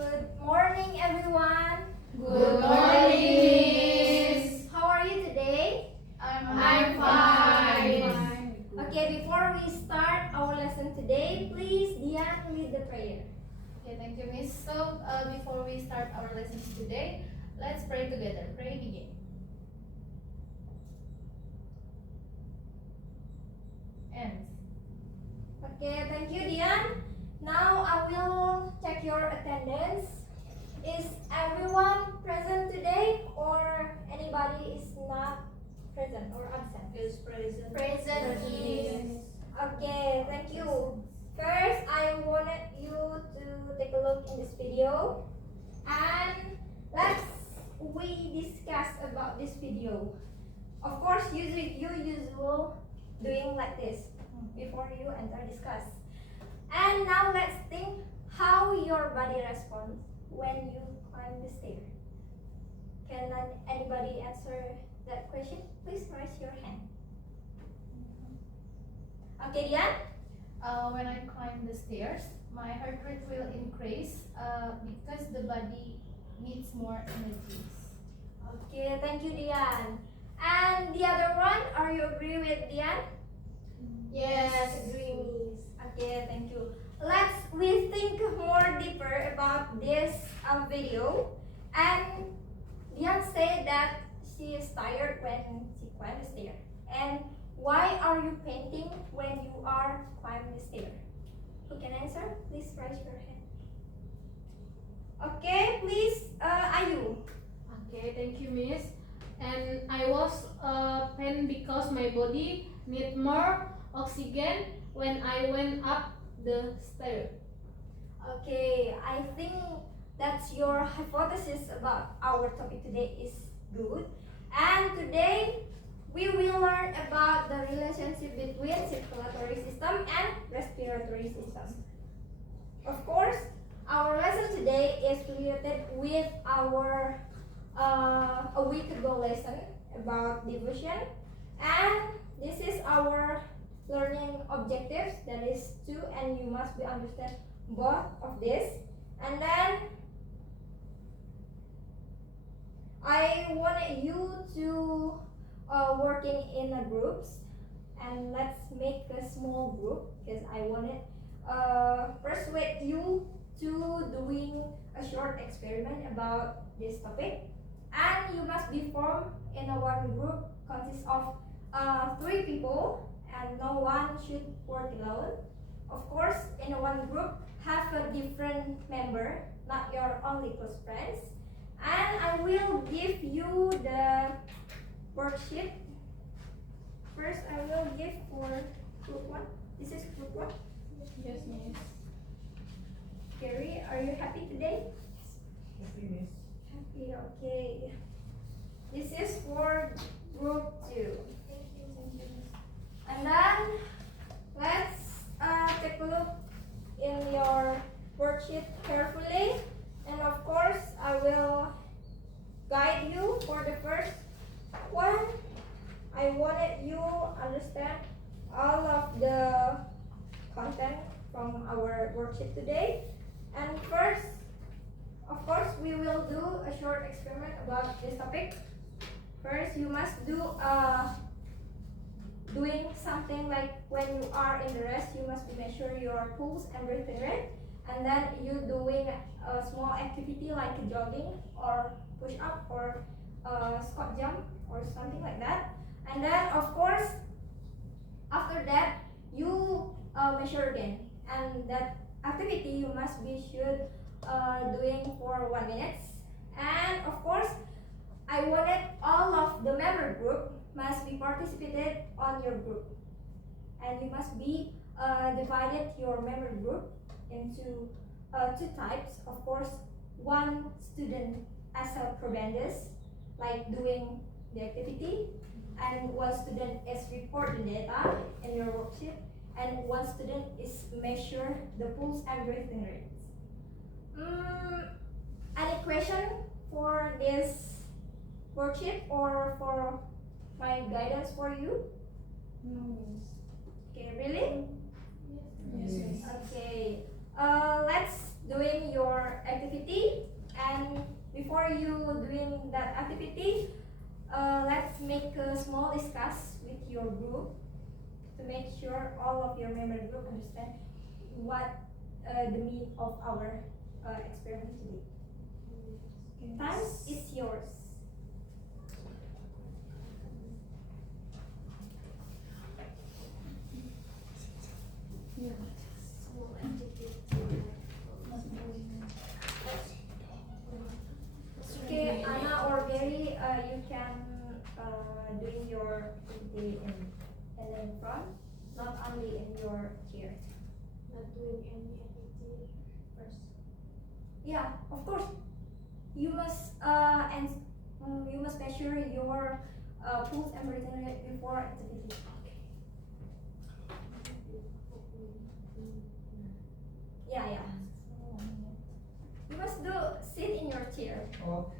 Good morning, everyone. Good morning, Miss. How are you today? I'm fine. Okay, before we start our lesson today, please, Dian, lead the prayer. Okay, thank you, Miss. So, before we start our lessons today, let's pray together. Pray begin. Ends. Okay, thank you, Dian. Now I will check your attendance. Is everyone present today, or anybody is not present or absent? Is present. Present, Miss. Okay, thank you. First, I wanted you to take a look in this video, and we discuss about this video. Of course, you usual doing like this before you enter discuss. And now let's think how your body responds when you climb the stair. Can anybody answer that question? Please raise your hand. Okay, Dian? When I climb the stairs, my heart rate will increase because the body needs more energy. Okay, thank you, Dian. And the other one, are you agree with Dian? Yes. Agree. Okay, thank you. We think more deeper about this video. And Dian said that she is tired when she climbs the stair. And why are you painting when you are climbing the stair? Who can answer? Please raise your hand. Okay, please, Ayu. Okay, thank you, Miss. And I was pain because my body need more oxygen when I went up the stair. Okay, I think that's your hypothesis about our topic today is good. And today we will learn about the relationship between circulatory system and respiratory system. Of course, our lesson today is related with our a week ago lesson about devotion, and this is our learning objectives, that is 2, and you must be understand both of this. And then I wanted you to working in a groups, and let's make a small group because I wanted persuade you to doing a short experiment about this topic. And you must be formed in a one group consists of 3 people, and no one should work alone. Of course, in a one group, have a different member, not your only close friends. And I will give you the worksheet. First, I will give for group 1. This is group 1. Yes, Miss. Gary, are you happy today? Happy, Miss. Happy, okay. This is for group 2. And then let's take a look in your worksheet carefully. And of course, I will guide you for the first one. I wanted you understand all of the content from our worksheet today. And first, of course, we will do a short experiment about this topic. First, you must do doing something like when you are in the rest, you must measure your pulse and breathing rate. And then you doing a small activity like jogging or push up or squat jump or something like that. And then, of course, after that, you measure again. And that activity you must be should doing for 1 minute. And of course, I wanted all of the member group must be participated on your group, and you must be divided your member group into 2 types. Of course, one student as a probandus, like doing the activity, and one student is report the data in your worksheet, and one student is measure the pulse and breathing rates. Any question for this worksheet or for my guidance for you? No. Okay, really? Yes. Okay. Let's doing your activity. doing that activity, let's make a small discuss with your group to make sure all of your member group understand what the meaning of our experiment today. Time is yours. Okay, Anna or Gary, you can doing your activity in front, not only in your chair. Not doing any activity first. Yeah, of course. You must you must measure your pulse and breathing rate before activity. Yeah, yeah. You must do sit in your chair. Oh.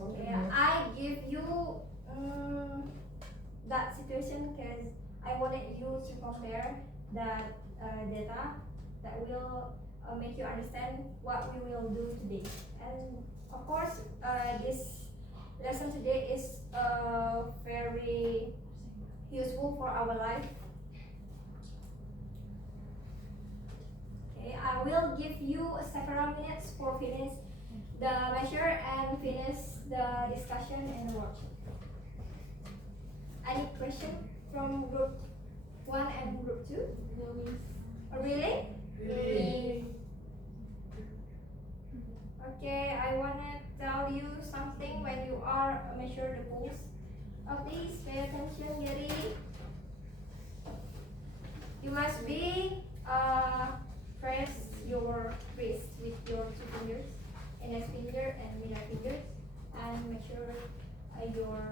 Okay, I give you that situation because I wanted you to compare that data that will make you understand what we will do today. And of course, this lesson today is very useful for our life. Okay, I will give you several minutes for finish the measure and finish the discussion and the workshop. Any question from group 1 and group 2? No, miss. Oh, really? Really? Okay, I wanna tell you something when you are measure the pulse. Please pay attention, Gary. You must be press your wrist with your 2 fingers, index finger and middle fingers, and make sure your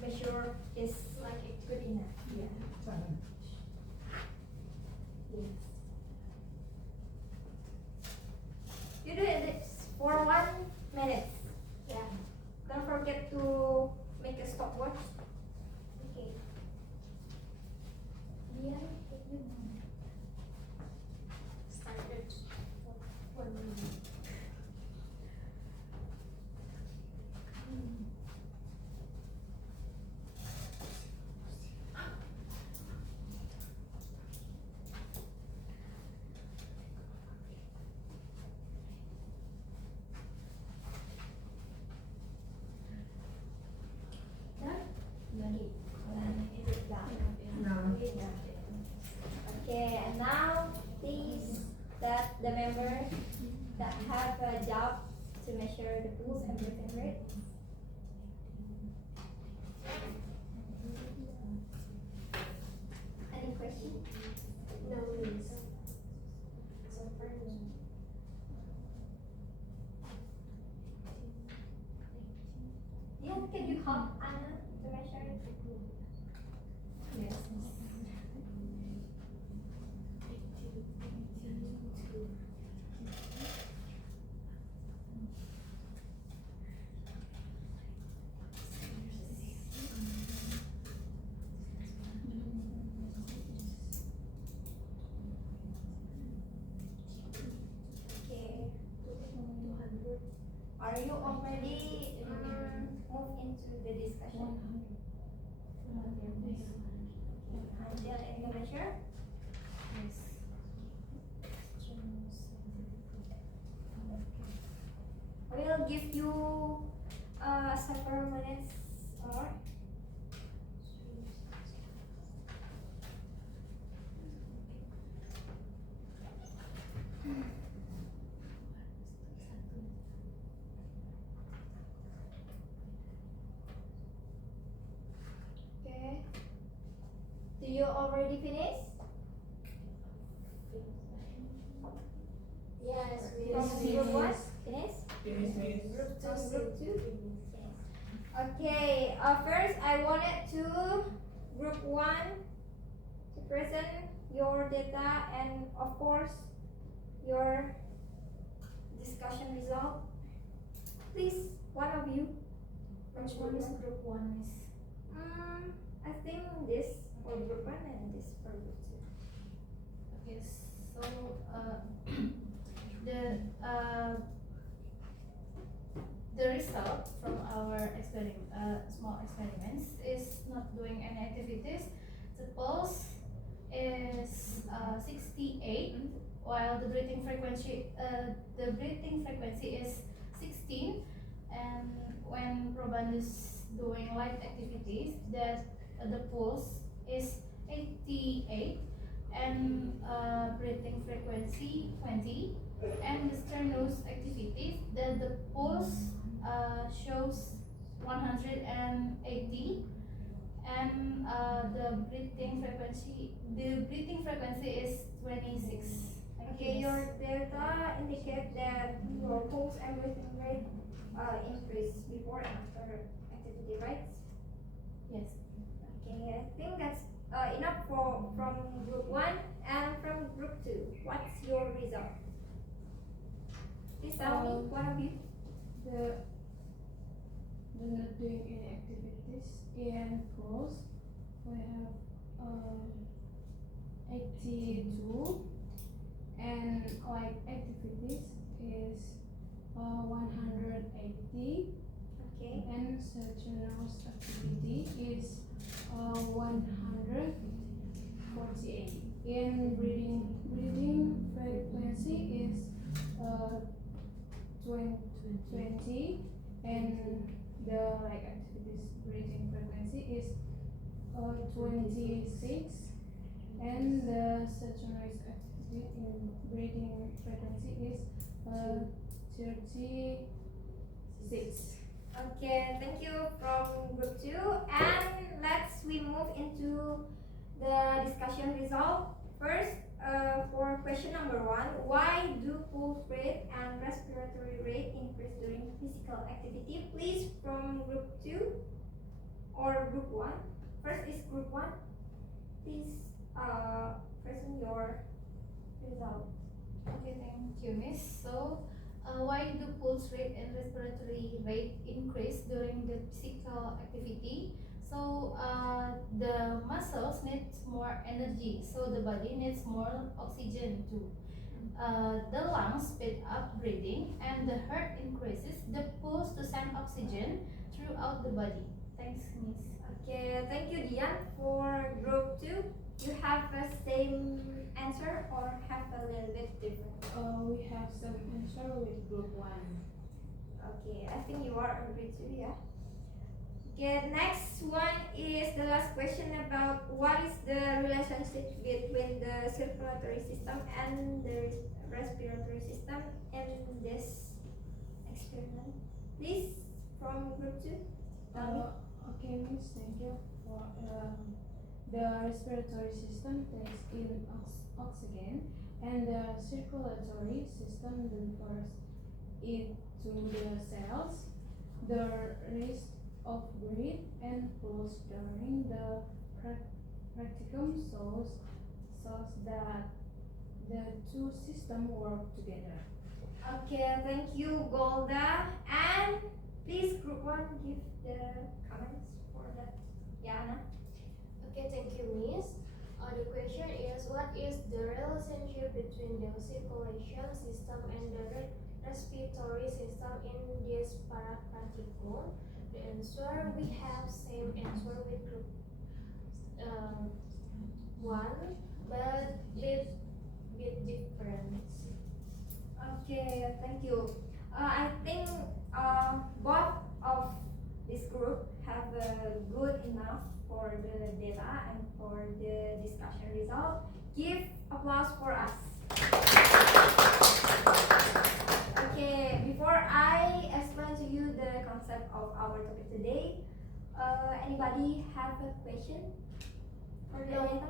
measure is like good enough. Yeah. Yes. You do this for 1 minute. Yeah. Don't forget to make a stopwatch. Okay. Yeah. Started for 1 minute. Okay, and now please that the members that have a job to measure the pulse and breathing rate. Any question? No, miss. So far, no. Yeah, can you help Anna to measure it? Yes. Okay. Are you already move into the discussion? Until in the measure? I will give you several minutes more. Okay. Do you already finish? Yes, From miss. group 1? Finish? Group 2? Okay, first I wanted to group 1 to present your data and of course your discussion result. Please, one of you. Which one is group 1, miss? I think this for group 1 and this for group 2. Okay, so the the pulse is 68, while the breathing frequency is 16. And when Proban is doing light activities, that the pulse is 88 and breathing frequency 20. And the strenuous activities, that the pulse shows 180 and the breathing frequency is 26. Okay, your data indicate that your pulse and breathing rate increase before and after activity, right? Yes. Okay, I think that's enough from group 1 and from group 2. What's your result? Please tell me, one of you. The not doing any activities in pools, we have 82, and like activities is 180, Okay. and strenuous activity is 148. And breathing frequency is 20, and the like activities breathing frequency is 26, and the strenuous activity in breathing frequency is 36. Okay, thank you from group 2. And we move into the discussion result. First, for question number 1, why do pulse rate and respiratory rate increase during physical activity? Please, from group 2 or group 1. First is group 1. Please present your result. Okay, thank you, Miss. So, why do pulse rate and respiratory rate increase during the physical activity? So, the muscles need more energy, so the body needs more oxygen too. The lungs speed up breathing, and the heart increases the pulse to send oxygen throughout the body. Thanks, Miss. Okay, thank you, Dian. For group 2, you have the same answer or have a little bit different? We have some answer with group 1. Okay, I think you are on group 2, yeah. Okay, next one is the last question about what is the relationship between the circulatory system and the respiratory system in this experiment. Please, from group 2. Okay, Miss, thank you for the respiratory system takes in oxygen, and the circulatory system delivers it to the cells. The rate of breath and pulse during the practicum shows that the two systems work together. Okay, thank you, Golda. And please, group 1, give the comments for that. Yana. Okay, thank you, Miss. The question is, what is the relationship between the circulation system and the respiratory system in this practicum? The answer, we have same answer with group 1, but bit different. Okay, thank you. I think both of this group have good enough for the data and for the discussion result. Give applause for us. Okay, before I explain to you the concept of our topic today, anybody have a question for the No. data?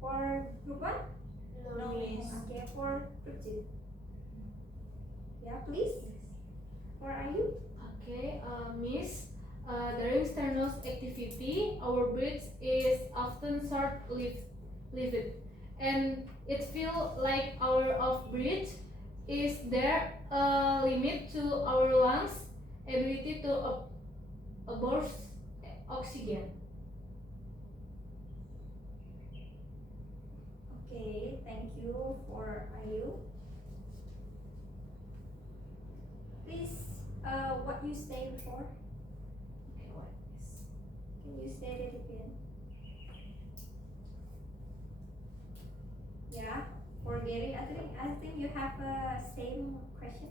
For group 1? No, Miss. Okay, for group 2. Yeah, please. Where are you? Okay, Miss. During strenuous activity, our breath is often short-lived, and it feels like our of breath. Is there a limit to our lungs' ability to absorb oxygen? Okay, thank you for Ayu. Please, what you say before? Okay, what is? Can you say it again? Gary, I think you have a same question.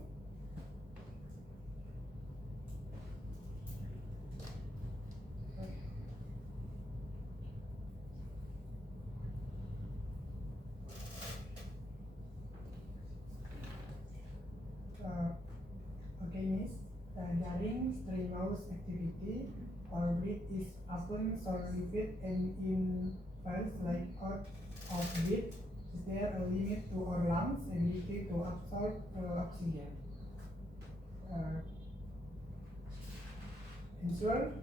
Okay, Miss. During strenuous activity, our breath is often short-lived and in spells like out of breath. Is there a limit to our lungs' ability to absorb oxygen? Ensure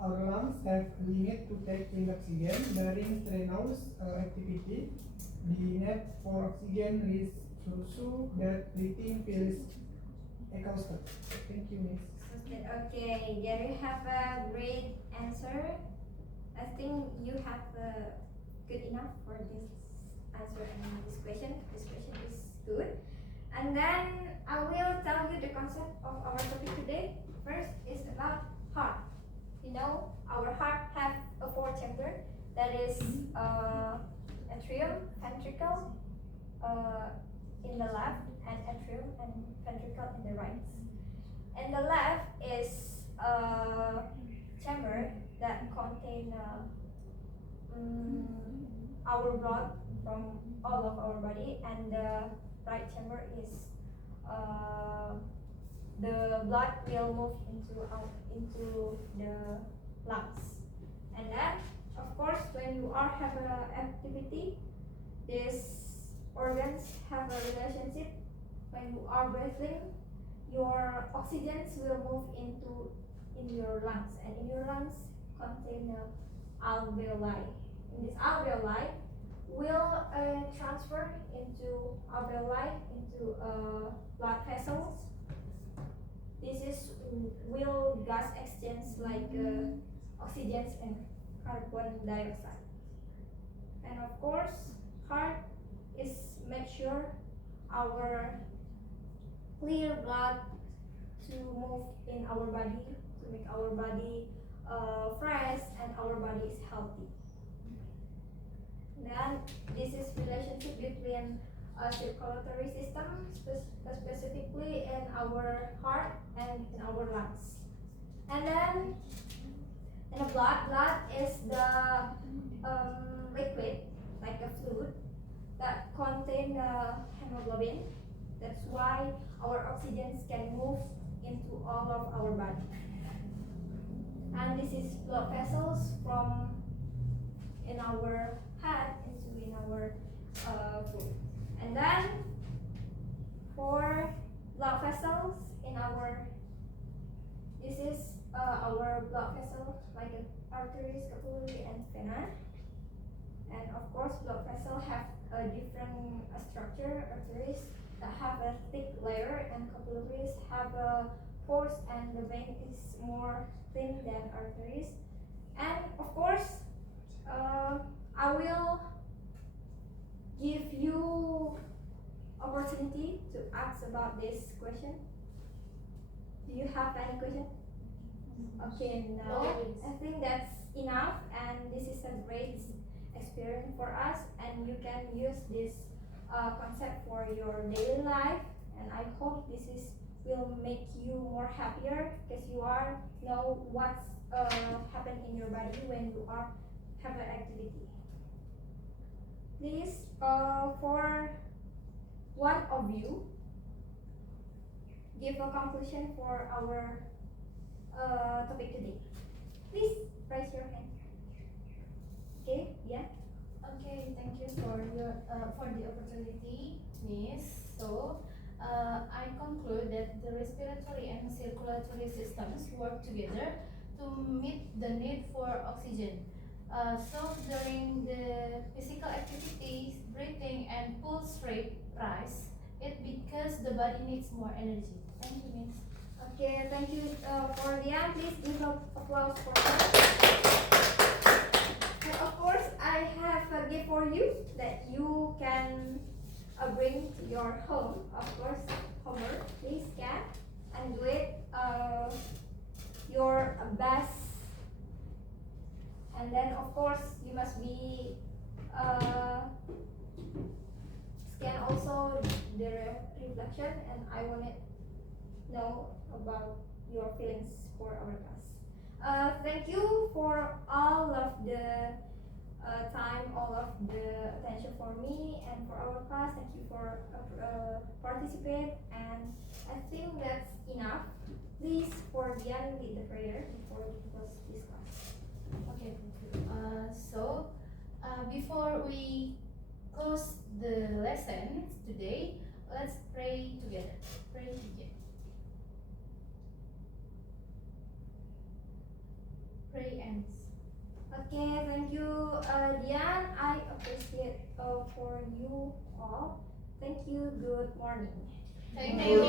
our lungs have a limit to take in oxygen during strenuous activity. The need for oxygen is so that breathing feels exhausted. Thank you, Miss. Okay, Gary have a great answer. I think you have good enough for this answer and this question. This question is good. And then I will tell you the concept of our topic today. First is about heart. You know, our heart have a four chamber, that is atrium, ventricle in the left, and atrium and ventricle in the right. And the left is a chamber that contain our blood from all of our body, and the right chamber is the blood will move into the lungs. And then, of course, when you are have a activity, these organs have a relationship. When you are breathing, your oxygens will move in your lungs, and in your lungs contain alveoli. In this alveoli will transfer into alveoli into blood vessels. This is will gas exchange like oxygens and carbon dioxide. And of course, heart is make sure our clear blood to move in our body, to make our body fresh and our body is healthy. Then this is relationship between circulatory system, specifically in our heart and in our lungs. And then in the blood is the liquid, like a fluid that contain hemoglobin. That's why our oxygens can move into all of our body. And this is blood vessels from in our head into in our foot. And then for blood vessels in our, this is our blood vessel like arteries, capillary, and vena. And of course, blood vessel have a different structure. Arteries that have a thick layer, and capillaries have a pores, and the vein is more thin than arteries. And of course, I will give you opportunity to ask about this question. Do you have any question? Okay, now I think that's enough, and this is a great experience for us, and you can use this concept for your daily life. And I hope this is will make you more happier, because you are know what's happen in your body when you are have an activity. Please, for one of you, give a conclusion for our topic today. Please raise your hand. Okay, yeah. Okay, thank you for your for the opportunity, Miss. So, I conclude that the respiratory and circulatory systems work together to meet the need for oxygen. So during the physical activities, breathing and pulse rate rise. It because the body needs more energy. Thank you, Miss. Okay, thank you for Liam. Please give applause for her. And of course, I have a gift for you that you can bring to your home. Of course, homework. Please scan and do it your best. And then, of course, you must be scan reflection, and I wanted to know about your feelings for our class. Thank you for all of the time, all of the attention for me and for our class. Thank you for participate, and I think that's enough. Please, for Dian, lead the prayer before we close this class. Okay, thank you. Before we close the lesson today, let's pray together. Pray together. Pray ends. Okay, thank you, Dian. I appreciate for you all. Thank you. Good morning. Thank you.